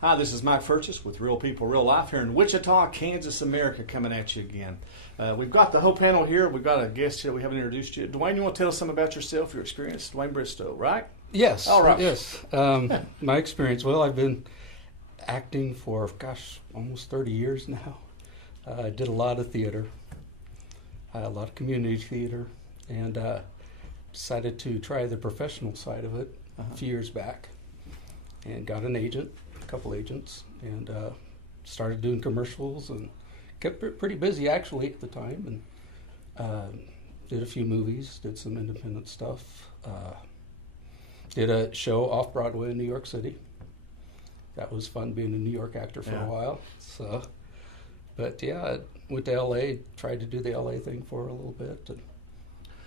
Hi, this is Mike Furchess with Real People, Real Life here in Wichita, Kansas, America, coming at you again. We've got the whole panel here. We've got a guest here we haven't introduced yet. Dwayne, you want to tell us something about yourself, your experience? Dwayne Bristow, right? Yes. All right. Yes. My experience, well, I've been acting for, almost 30 years now. I did a lot of theater, a lot of community theater, and decided to try the professional side of it a few years back, and got an agent, a couple agents, and started doing commercials and kept pretty busy actually at the time, and did a few movies, did some independent stuff, did a show off Broadway in New York City. That was fun being a New York actor for a while. So, but yeah, I went to L.A., tried to do the L.A. thing for a little bit. And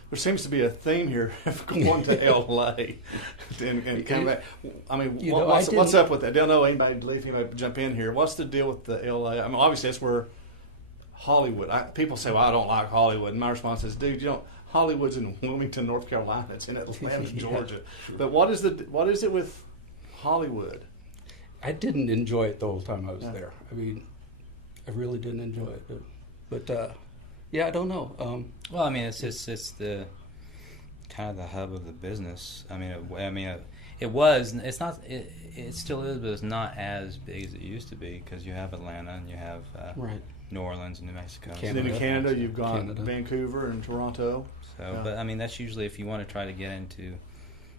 there seems to be a theme here of going to L.A. and coming back. I mean, what's up with that? I don't know anybody believe he might jump in here. What's the deal with the L.A.? I mean, obviously that's where Hollywood. People say, "Well, I don't like Hollywood." And my response is, "Dude, Hollywood's in Wilmington, North Carolina. It's in Atlanta, Georgia." Sure. But what is it with Hollywood? I didn't enjoy it the whole time I was there. I mean, I really didn't enjoy it. But yeah, I don't know. Well, I mean, it's the kind of the hub of the business. I mean, it was. It's not. It still is, but it's not as big as it used to be because you have Atlanta and you have New Orleans and New Mexico. And then in Canada, you've got Vancouver and Toronto. So, but I mean, that's usually if you want to try to get into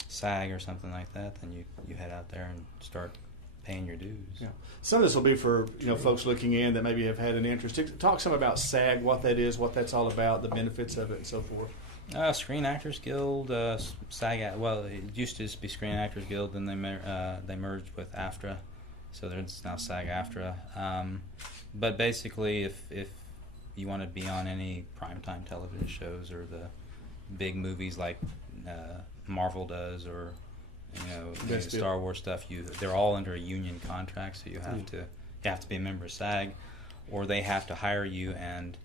SAG or something like that, then you head out there and start paying your dues. Yeah. Some of this will be for folks looking in that maybe have had an interest. Talk some about SAG, what that is, what that's all about, the benefits of it, and so forth. Screen Actors Guild, SAG. Well, it used to just be Screen Actors Guild, then they merged with AFTRA, so there's now SAG-AFTRA. But basically, if you want to be on any primetime television shows or the big movies like Marvel does or Star Wars stuff, they're all under a union contract, so you have to be a member of SAG, or they have to hire you and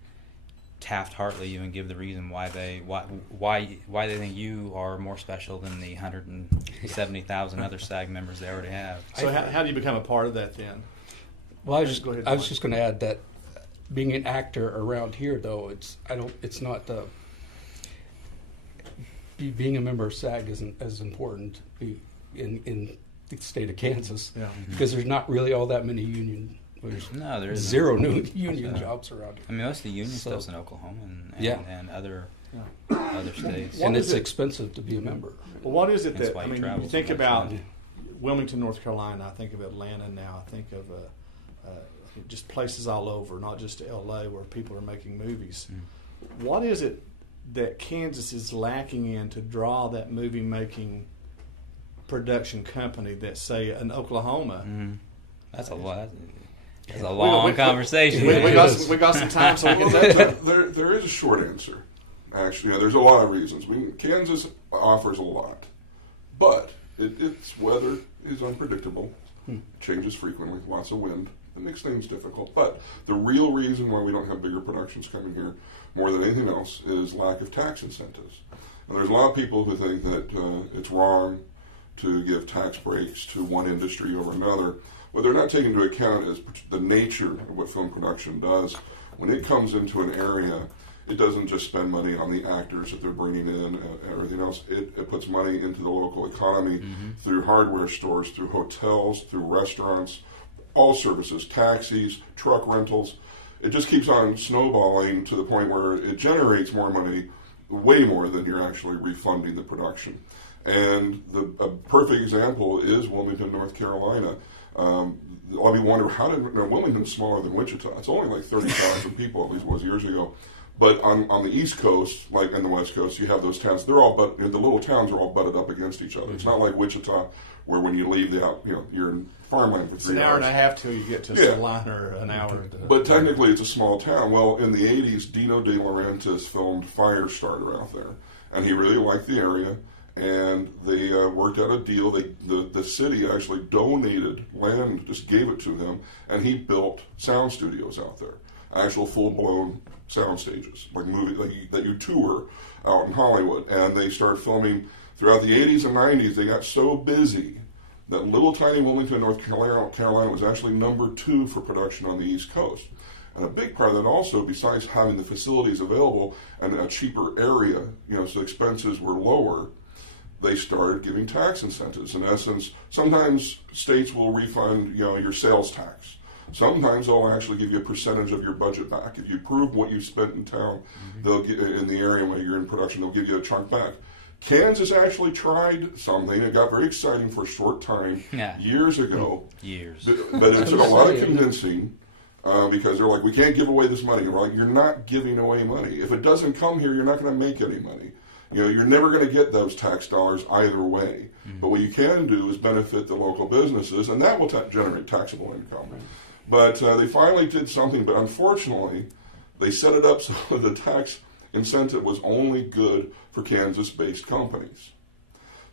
Taft-Hartley you and give the reason why they think you are more special than the 170,000 other SAG members they already have. So how do you become a part of that then? Well, I was just going to add that being an actor around here, though, it's not. Being a member of SAG isn't as important in the state of Kansas because there's not really all that many union. There's zero new union jobs around here. I mean, most of the union stuff's in Oklahoma and other states. And it's expensive to be a member. Well, what is it that, I mean, you think about Wilmington, North Carolina, I think of Atlanta now, I think of just places all over, not just L.A. where people are making movies. What is it that Kansas is lacking in to draw that movie-making production company that, say, in Oklahoma? That's a lot. That's a long conversation. We got some time, so we can get that. There is a short answer. Actually, there's a lot of reasons. Kansas offers a lot, but its weather is unpredictable. It changes frequently, lots of wind. It makes things difficult. But the real reason why we don't have bigger productions coming here, more than anything else, is lack of tax incentives. And there's a lot of people who think that it's wrong to give tax breaks to one industry over another. What they're not taking into account is the nature of what film production does. When it comes into an area, it doesn't just spend money on the actors that they're bringing in and everything else. It puts money into the local economy through hardware stores, through hotels, through restaurants, all services, taxis, truck rentals. It just keeps on snowballing to the point where it generates more money, way more than you're actually refunding the production. And a perfect example is Wilmington, North Carolina. I'll be wondering, Wilmington's smaller than Wichita. It's only like 30,000 people, at least was years ago. But on the East Coast, like in the West Coast, you have those towns. The little towns are all butted up against each other. It's not like Wichita, where when you leave you're in farmland for 3 hours. It's an hour and a half till you get to Salina, or an hour. But technically, it's a small town. Well, in the 80s, Dino De Laurentiis filmed Firestarter out there, and he really liked the area. And they worked out a deal. The city actually donated land, just gave it to him, and he built sound studios out there, actual full-blown sound stages, like that you tour out in Hollywood. And they started filming throughout the 80s and 90s. They got so busy that little tiny Wilmington, North Carolina was actually number 2 for production on the East Coast. And a big part of that also, besides having the facilities available and a cheaper area, so expenses were lower, they started giving tax incentives. In essence, sometimes states will refund, your sales tax. Sometimes they'll actually give you a percentage of your budget back. If you prove what you spent in town, they'll get, in the area where you're in production, they'll give you a chunk back. Kansas actually tried something. It got very exciting for a short time years ago. But it took a lot of convincing because they're like, we can't give away this money. And we're like, you're not giving away money. If it doesn't come here, you're not going to make any money. You're never going to get those tax dollars either way. But what you can do is benefit the local businesses, and that will generate taxable income. But they finally did something, but unfortunately, they set it up so the tax incentive was only good for Kansas-based companies.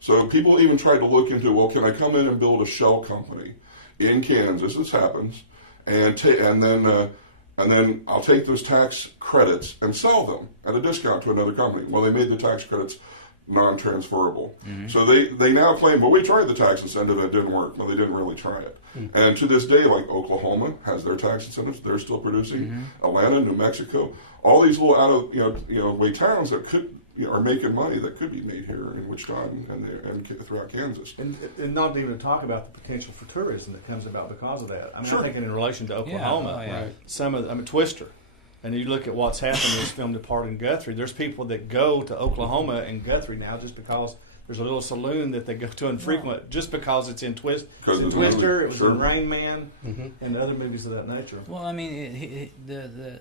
So people even tried to look into, well, can I come in and build a shell company in Kansas? This happens, and then I'll take those tax credits and sell them at a discount to another company. Well, they made the tax credits non-transferable. So they now claim, well, we tried the tax incentive and it didn't work. Well, they didn't really try it. And to this day, like Oklahoma has their tax incentives, they're still producing. Atlanta, New Mexico, all these little out of way towns that could are making money that could be made here in Wichita and throughout Kansas. And not even to talk about the potential for tourism that comes about because of that. I mean, I'm thinking in relation to Oklahoma, some of Twister. And you look at what's happened in this film departed in Guthrie. There's people that go to Oklahoma and Guthrie now just because there's a little saloon that they go to infrequent just because it's in Twister. It was in Rain Man, and other movies of that nature. Well, I mean, the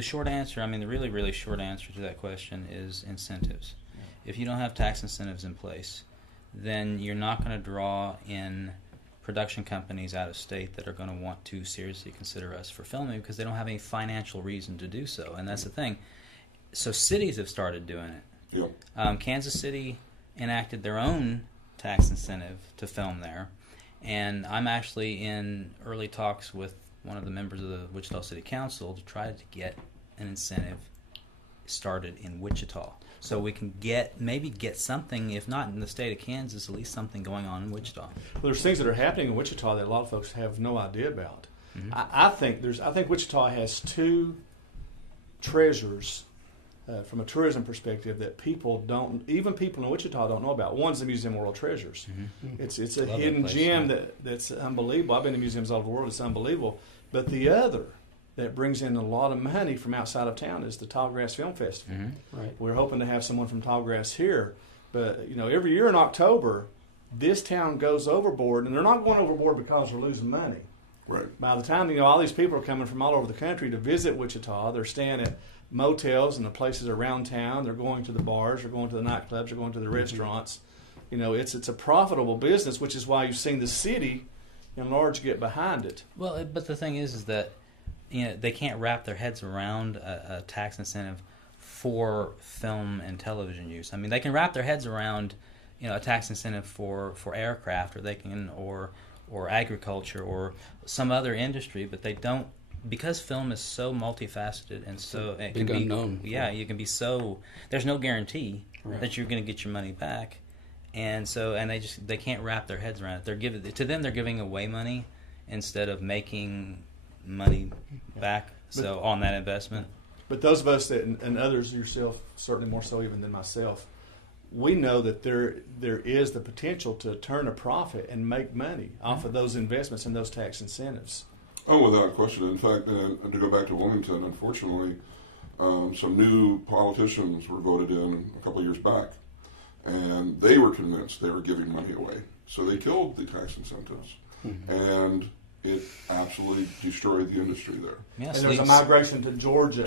short answer, the really, really short answer to that question is incentives. If you don't have tax incentives in place, then you're not going to draw in production companies out of state that are going to want to seriously consider us for filming because they don't have any financial reason to do so, and that's the thing. So cities have started doing it. Kansas City enacted their own tax incentive to film there, and I'm actually in early talks with one of the members of the Wichita City Council to try to get an incentive started in Wichita. So we can maybe get something, if not in the state of Kansas, at least something going on in Wichita. Well, there's things that are happening in Wichita that a lot of folks have no idea about. I think Wichita has 2 treasures from a tourism perspective that even people in Wichita don't know about. One's the Museum of World Treasures. It's a hidden gem that's unbelievable. I've been to museums all over the world. It's unbelievable. But the other that brings in a lot of money from outside of town is the Tallgrass Film Festival. We're hoping to have someone from Tallgrass here. But, every year in October, this town goes overboard, and they're not going overboard because they're losing money. By the time, all these people are coming from all over the country to visit Wichita, they're staying at motels and the places around town. They're going to the bars, they're going to the nightclubs, they're going to the restaurants. It's a profitable business, which is why you've seen the city in large get behind it. Well, but the thing is that they can't wrap their heads around a tax incentive for film and television use. They can wrap their heads around a tax incentive for aircraft, or agriculture or some other industry, but they don't, because film is so multifaceted and so it can be unknown. You can be so, there's no guarantee that you're going to get your money back, and they can't wrap their heads around it. They're giving away money instead of making money back on that investment. But those of us and others, yourself certainly more so even than myself, we know that there is the potential to turn a profit and make money off of those investments and those tax incentives. Oh, without question. In fact, to go back to Wilmington, unfortunately, some new politicians were voted in a couple of years back, and they were convinced they were giving money away. So they killed the tax incentives, and it absolutely destroyed the industry there. And there was a migration to Georgia.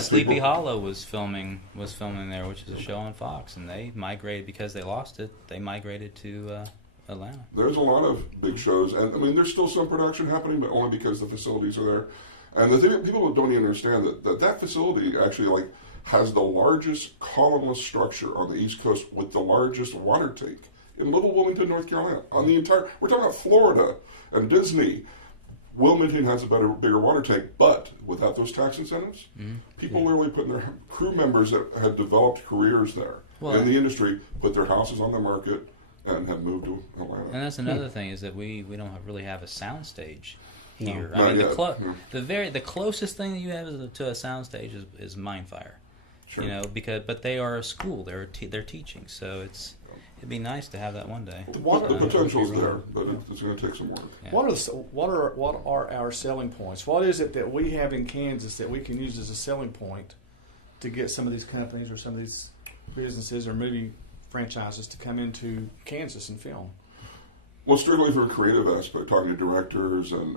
Sleepy Hollow was filming there, which is a show on Fox, and they migrated because they lost it. They migrated to Atlanta. There's a lot of big shows, and there's still some production happening, but only because the facilities are there. And the thing that people don't even understand that facility actually has the largest columnless structure on the East Coast with the largest water tank in Little Wilmington, North Carolina. We're talking about Florida and Disney. Wilmington has a bigger water tank, but without those tax incentives, people literally putting their crew members that had developed careers there in the industry, put their houses on the market, and have moved to Atlanta. And that's another thing is that we don't really have a soundstage here. No. I mean, No. the closest thing that you have to a soundstage is Mindfire. Sure. You know, but they are a school. They're teaching, so it'd be nice to have that one day. The potential's there, but it's going to take some work. Yeah. What are our selling points? What is it that we have in Kansas that we can use as a selling point to get some of these companies or some of these businesses or movie franchises to come into Kansas and film? Well, strictly from a creative aspect, talking to directors and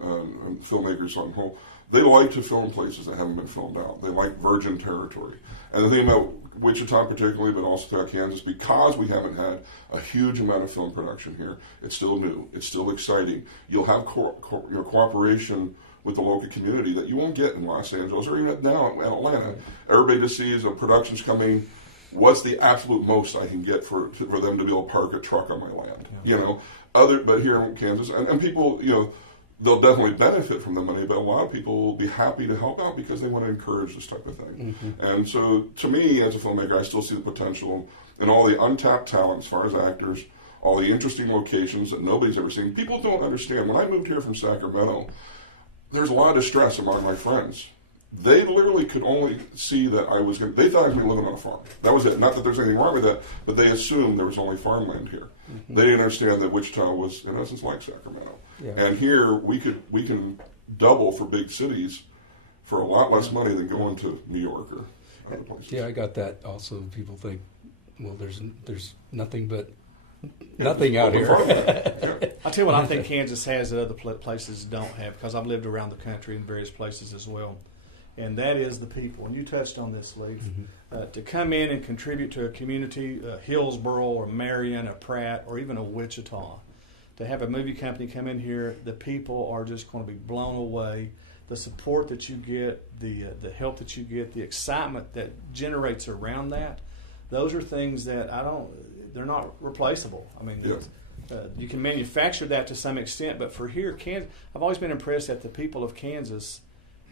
filmmakers on the whole, they like to film places that haven't been filmed out. They like virgin territory. And the thing about Wichita particularly, but also throughout Kansas, because we haven't had a huge amount of film production here, it's still new. It's still exciting. You'll have cooperation with the local community that you won't get in Los Angeles or even now in Atlanta. Everybody just sees a production's coming. What's the absolute most I can get for them to be able to park a truck on my land? Yeah. You know, but here in Kansas, and people, you know, they'll definitely benefit from the money, but a lot of people will be happy to help out because they want to encourage this type of thing. Mm-hmm. And so, to me, as a filmmaker, I still see the potential in all the untapped talent as far as actors, all the interesting locations that nobody's ever seen. People don't understand. When I moved here from Sacramento, there's a lot of distress among my friends. They literally could only see that they thought I was going to be living on a farm. That was it. Not that there's anything wrong with that, but they assumed there was only farmland here. Mm-hmm. They didn't understand that Wichita was, in essence, like Sacramento. Yeah. And here, we can double for big cities for a lot less money than going to New York or other places. Yeah, I got that also. People think, well, there's nothing but nothing out here. Yeah. I'll tell you what I think Kansas has that other places don't have, because I've lived around the country in various places as well. And that is the people. And you touched on this, Lee. Mm-hmm. To come in and contribute to a community, Hillsboro or Marion or Pratt or even a Wichita, to have a movie company come in here, the people are just going to be blown away. The support that you get, the help that you get, the excitement that generates around that, those are things that they're not replaceable. I mean, yeah. You can manufacture that to some extent, but for here, Kansas, I've always been impressed that the people of Kansas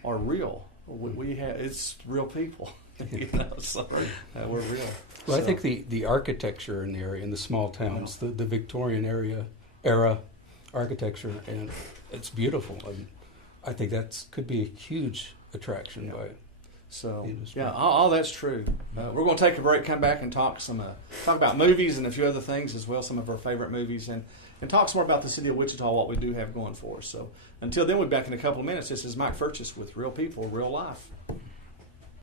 are real. It's real people, you know. So we're real. Well, I think the architecture in the area, in the small towns, the Victorian era architecture, and it's beautiful. And I think that could be a huge attraction by. So yeah, all that's true. We're going to take a break, come back, and talk about movies and a few other things as well, some of our favorite movies, and talk some more about the city of Wichita, what we do have going for us. So until then, we'll be back in a couple of minutes. This is Mike Furchess with Real People, Real Life.